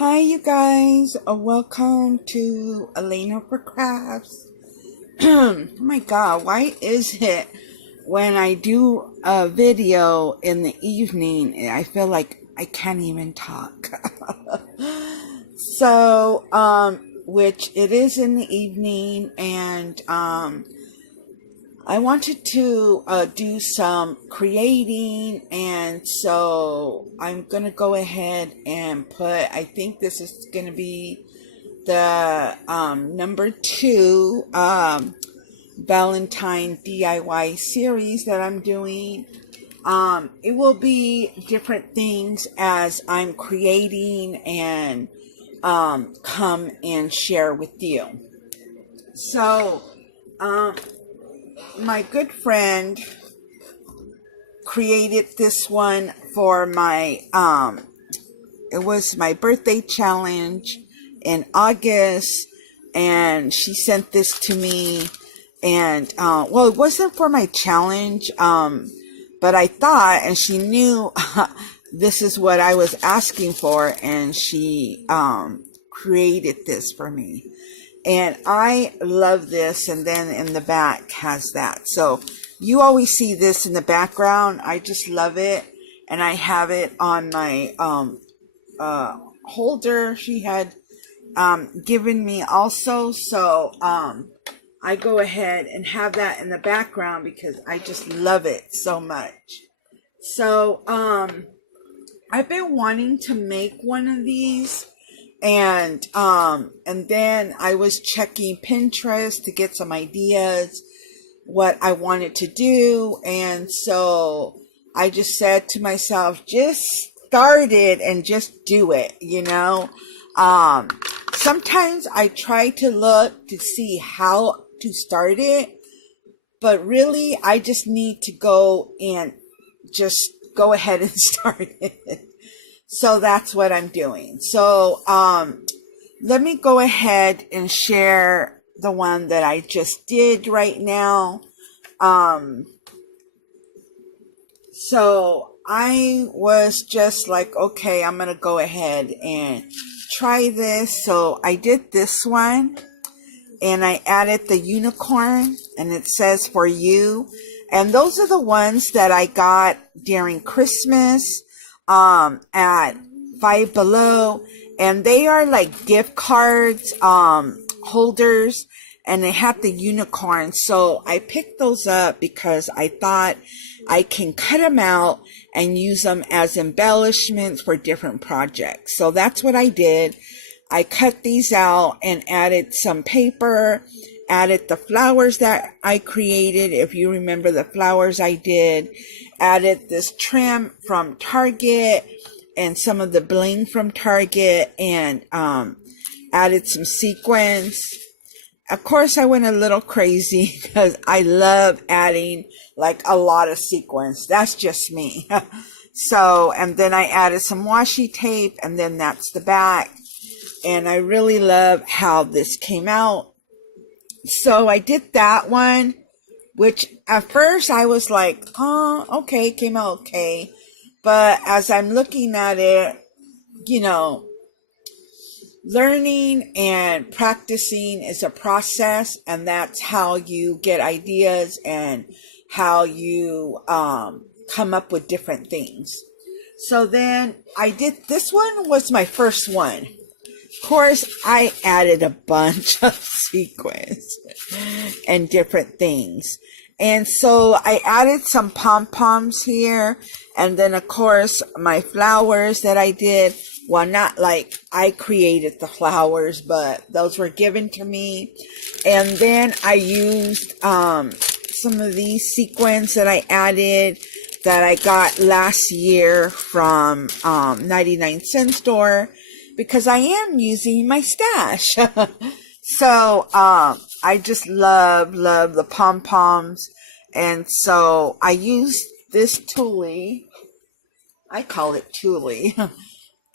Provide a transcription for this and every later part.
Hi, you guys. Welcome to Elena for Crafts. Oh my God, why is it when I do a video in the evening, I feel like I can't even talk? Which it is in the evening, and I wanted to do some creating, and so I'm going to go ahead and I think this is going to be the number 2 Valentine DIY series that I'm doing. It will be different things as I'm creating and come and share with you. So, my good friend created this one for my it was my birthday challenge in August, and she sent this to me. And well, it wasn't for my challenge, but I thought, and she knew this is what I was asking for, and she created this for me. And I love this. And then in the back has that. So you always see this in the background. I just love it. And I have it on my holder she had given me also. So I go ahead and have that in the background because I just love it so much. So I've been wanting to make one of these. And then I was checking Pinterest to get some ideas what I wanted to do. And so I just said to myself, just start it and just do it, Sometimes I try to look to see how to start it, but really I just need to go and just go ahead and start it. So that's what I'm doing. So let me go ahead and share the one that I just did right now. So I was just like, okay, I'm going to go ahead and try this. So I did this one, and I added the unicorn, and it says for you. And those are the ones that I got during Christmas at Five Below, and they are like gift cards holders, and they have the unicorn. So I picked those up because I thought I can cut them out and use them as embellishments for different projects. So that's what I did. I cut these out and added some paper, added the flowers that I created. If you remember the flowers I did, added this trim from Target and some of the bling from Target, and added some sequins. Of course, I went a little crazy because I love adding like a lot of sequins. That's just me. So, and then I added some washi tape, and then that's the back. And I really love how this came out. So I did that one, which at first I was like, oh, okay, it came out okay. But as I'm looking at it, learning and practicing is a process, and that's how you get ideas and how you come up with different things. So then I did, this one was my first one. Of course, I added a bunch of sequins and different things. And so I added some pom-poms here. And then, of course, my flowers that I did. Well, not like I created the flowers, but those were given to me. And then I used some of these sequins that I added that I got last year from 99-cent store, because I am using my stash. So I just love the pom-poms. And so I used this Thule. I call it Thule.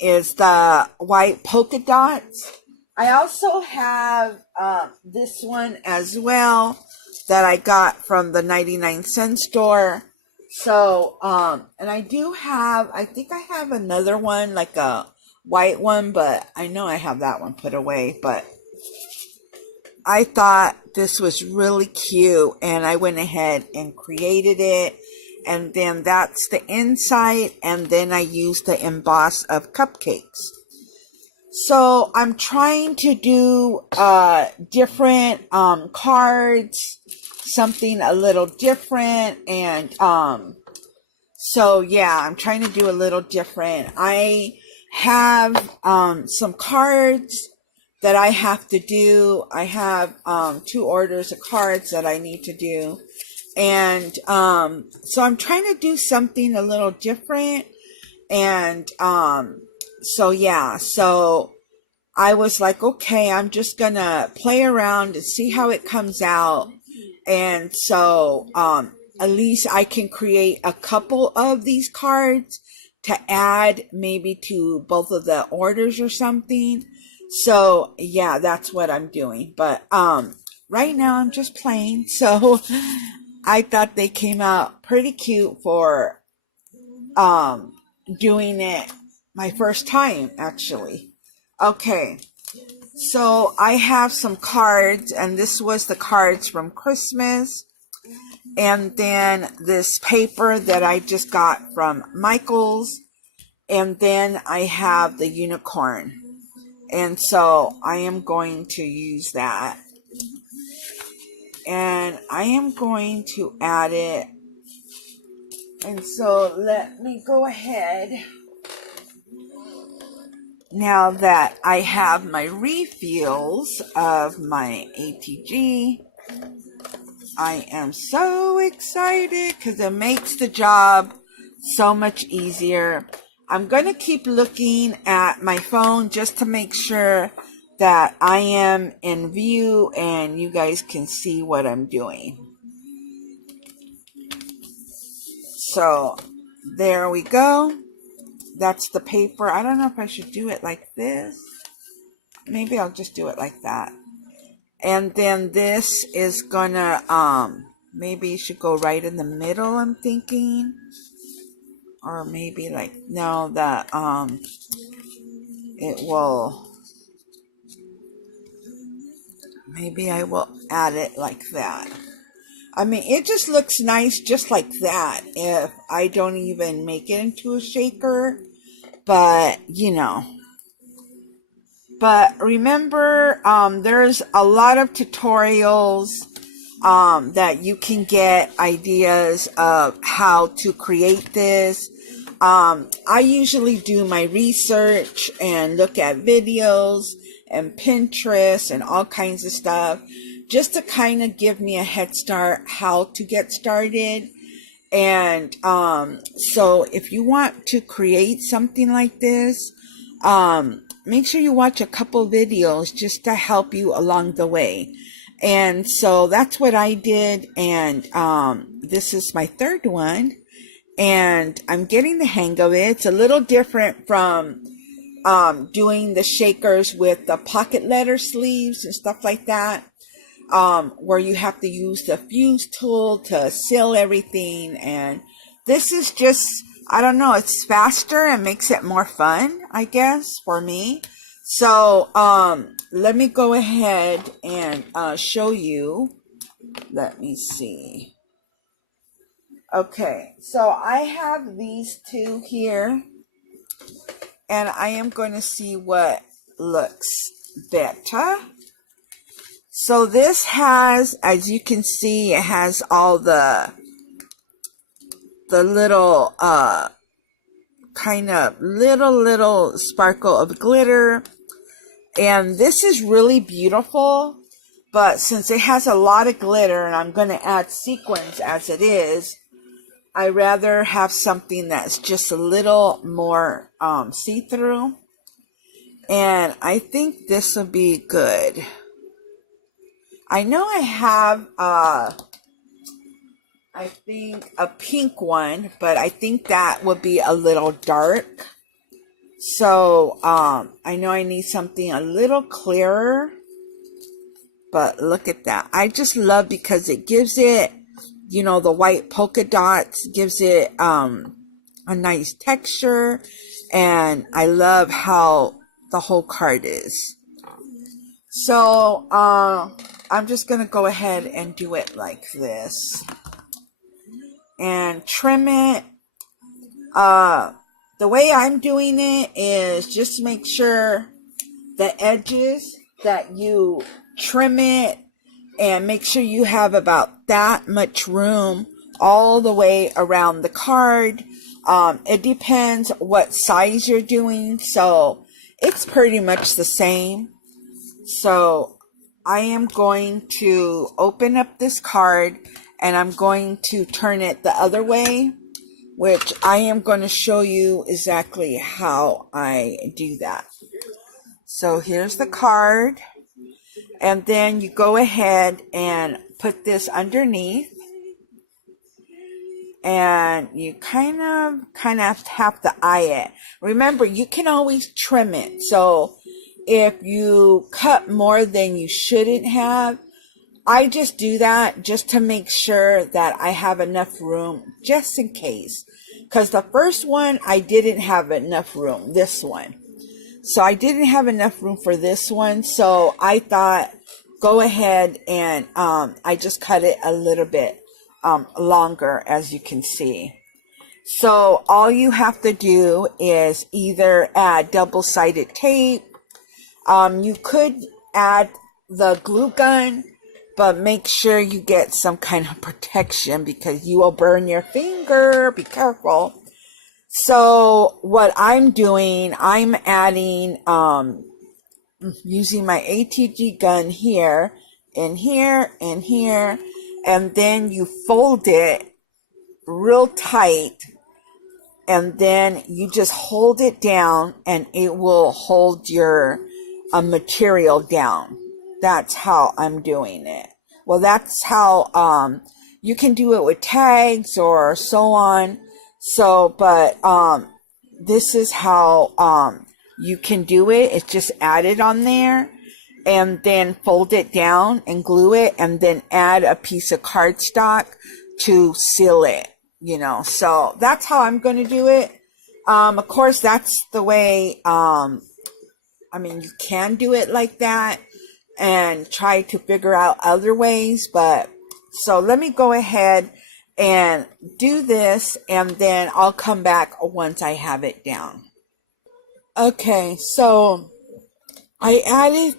Is the white polka dots. I also have this one as well that I got from the 99-cent store. So, and I do have, I think I have another one, like a white one, but I know I have that one put away. But I thought this was really cute, and I went ahead and created it. And then that's the inside, and then I used the emboss of cupcakes. So I'm trying to do different cards, something a little different, and so yeah, I'm trying to do a little different. I have some cards that I have to do. I have 2 orders of cards that I need to do. And so I'm trying to do something a little different. And so yeah, so I was like, okay, I'm just gonna play around and see how it comes out. And so at least I can create a couple of these cards to add maybe to both of the orders or something. So yeah, that's what I'm doing. But right now I'm just playing. So I thought they came out pretty cute for doing it my first time, actually. Okay, so I have some cards, and this was the cards from Christmas, and then this paper that I just got from Michael's, and then I have the unicorn, and so I am going to use that, and I am going to add it. And so let me go ahead. Now that I have my refills of my ATG, I am so excited because it makes the job so much easier. I'm going to keep looking at my phone just to make sure that I am in view and you guys can see what I'm doing. So there we go. That's the paper. I don't know if I should do it like this. Maybe I'll just do it like that. And then this is gonna, maybe it should go right in the middle, I'm thinking. Or maybe like, no, that, it will, maybe I will add it like that. I mean, it just looks nice just like that if I don't even make it into a shaker. But, you know. But remember, there's a lot of tutorials that you can get ideas of how to create this. I usually do my research and look at videos and Pinterest and all kinds of stuff, just to kind of give me a head start how to get started. And so if you want to create something like this, make sure you watch a couple videos just to help you along the way. And so that's what I did. And this is my third one. And I'm getting the hang of it. It's a little different from doing the shakers with the pocket letter sleeves and stuff like that. Where you have to use the fuse tool to seal everything. And this is just, I don't know, it's faster and makes it more fun, I guess, for me. So, let me go ahead and show you. Let me see. Okay, so I have these 2 here, and I am going to see what looks better. So this has, as you can see, it has all the little, kind of little sparkle of glitter. And this is really beautiful, but since it has a lot of glitter and I'm going to add sequins as it is, I rather have something that's just a little more see-through. And I think this will be good. I know I have, I think a pink one, but I think that would be a little dark. So, I know I need something a little clearer, but look at that. I just love because it gives it, you know, the white polka dots gives it, a nice texture. and I love how the whole card is. So I'm just gonna go ahead and do it like this and trim it. The way I'm doing it is just make sure the edges that you trim it, and make sure you have about that much room all the way around the card. It depends what size you're doing, so it's pretty much the same. So I am going to open up this card and I'm going to turn it the other way, which I am going to show you exactly how I do that. So here's the card, and then you go ahead and put this underneath, and you kind of have to eye it. Remember, you can always trim it. So if you cut more than you shouldn't have, I just do that just to make sure that I have enough room, just in case. Because the first one, I didn't have enough room, this one. So I didn't have enough room for this one. So I thought, go ahead and I just cut it a little bit longer, as you can see. So all you have to do is either add double-sided tape. You could add the glue gun, but make sure you get some kind of protection because you will burn your finger. Be careful. So what I'm doing, I'm adding, using my ATG gun here, and here, and here, and then you fold it real tight, and then you just hold it down, and it will hold your material down. That's how I'm doing it. Well, that's how you can do it with tags or so on. So, but this is how you can do it. It's just add it on there and then fold it down and glue it, and then add a piece of cardstock to seal it, you know. So that's how I'm going to do it. Of course, that's the way, I mean, you can do it like that and try to figure out other ways, but so let me go ahead and do this, and then I'll come back once I have it down. Okay, so I added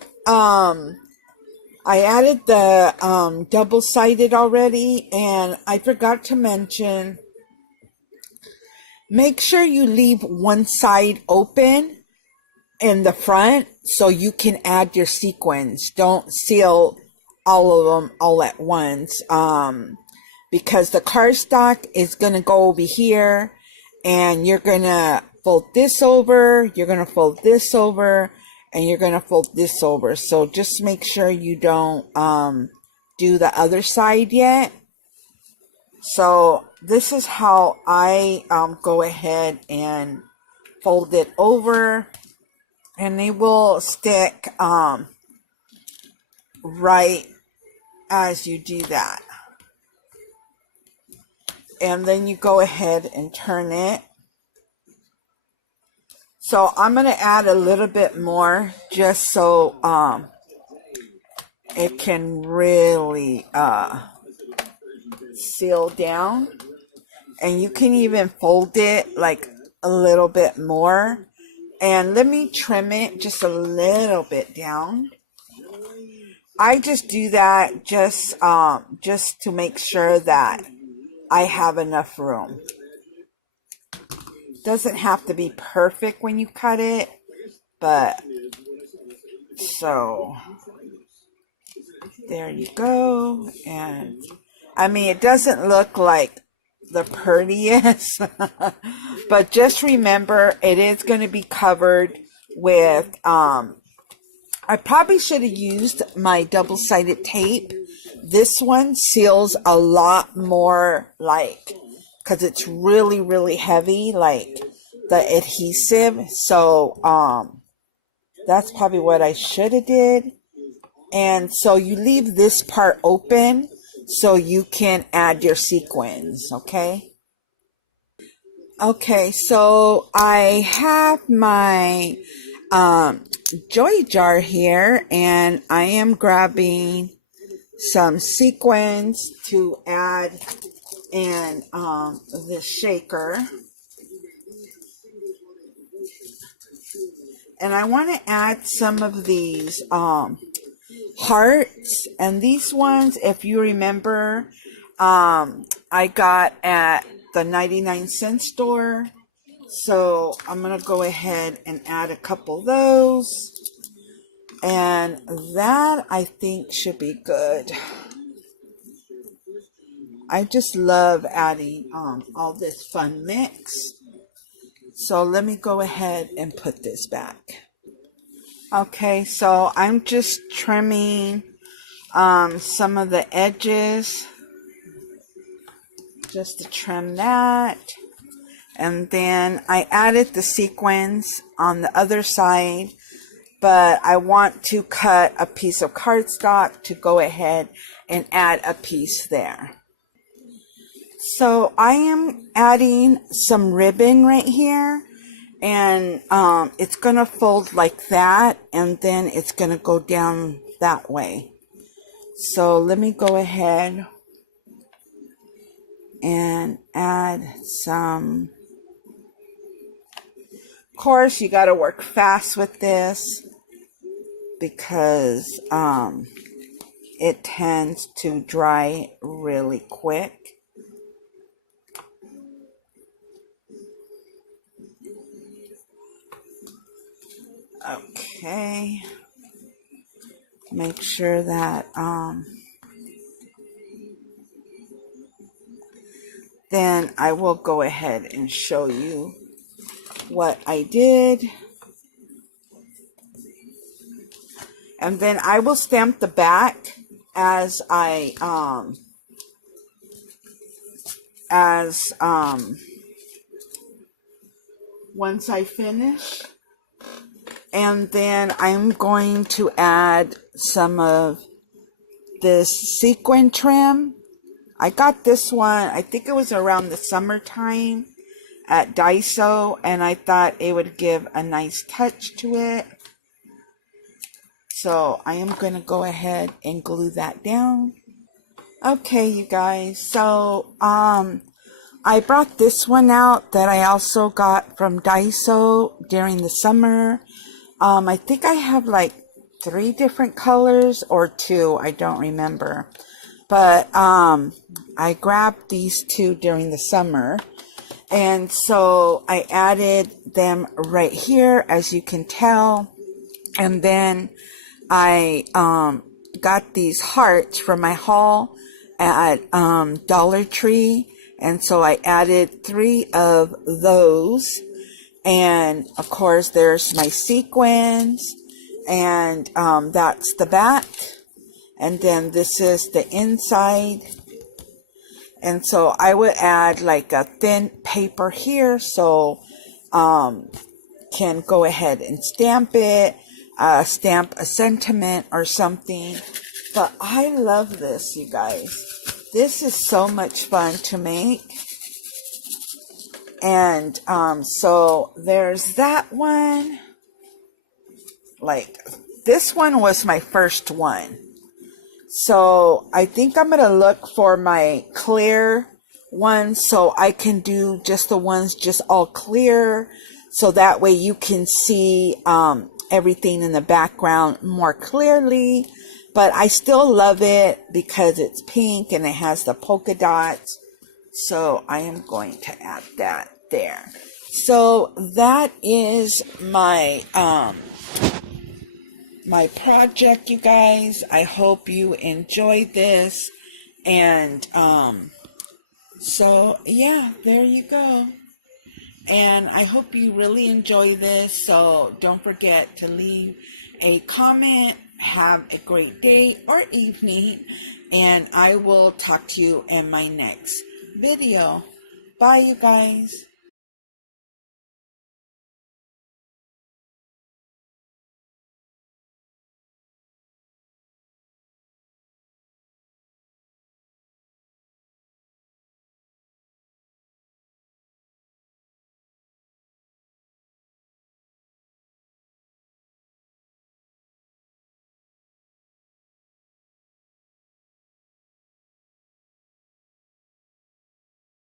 the double-sided already, and I forgot to mention, make sure you leave one side open in the front so you can add your sequins. Don't seal all of them all at once, because the cardstock is going to go over here, and you're going to fold this over, you're going to fold this over, and you're going to fold this over. So just make sure you don't do the other side yet. So this is how I go ahead and fold it over, and they will stick right as you do that. And then you go ahead and turn it. So I'm going to add a little bit more just so it can really seal down. And you can even fold it like a little bit more. And let me trim it just a little bit down. I just do that just to make sure that I have enough room. Doesn't have to be perfect when you cut it, but so there you go. And I mean, it doesn't look like the prettiest, but just remember it is going to be covered with I probably should have used my double-sided tape. This one seals a lot more, like, because it's really, really heavy, like the adhesive. So that's probably what I should have did. And so you leave this part open so you can add your sequins, okay? Okay, so I have my joy jar here, and I am grabbing some sequins to add in the shaker. And I want to add some of these hearts, and these ones, if you remember, I got at the 99-cent store. So I'm gonna go ahead and add a couple of those, and that I think should be good. I just love adding all this fun mix. So let me go ahead and put this back. Okay, so I'm just trimming some of the edges just to trim that. And then I added the sequins on the other side, but I want to cut a piece of cardstock to go ahead and add a piece there. So I am adding some ribbon right here, and it's going to fold like that, and then it's going to go down that way. So let me go ahead and add some. Of course, you got to work fast with this because it tends to dry really quick. Okay, make sure that then I will go ahead and show you what I did, and then I will stamp the back as once I finish. And then I'm going to add some of this sequin trim. I got this one, I think it was around the summertime at Daiso, and I thought it would give a nice touch to it. So I am going to go ahead and glue that down. Okay, you guys, so I brought this one out that I also got from Daiso during the summer. I think I have like 3 different colors or 2, I don't remember. But I grabbed these 2 during the summer. And so I added them right here, as you can tell. And then I got these hearts from my haul at Dollar Tree. And so I added 3 of those. And of course, there's my sequins, and that's the back. And then this is the inside. And so I would add like a thin paper here, so can go ahead and stamp it, stamp a sentiment or something. But I love this, you guys. This is so much fun to make. And so there's that one. Like, this one was my first one. So I think I'm going to look for my clear ones so I can do just the ones just all clear. So that way you can see everything in the background more clearly. But I still love it because it's pink and it has the polka dots. So I am going to add that there. So that is my my project, you guys. I hope you enjoyed this. And so yeah, there you go. And I hope you really enjoy this. So don't forget to leave a comment. Have a great day or evening, and I will talk to you in my next video. Bye, you guys.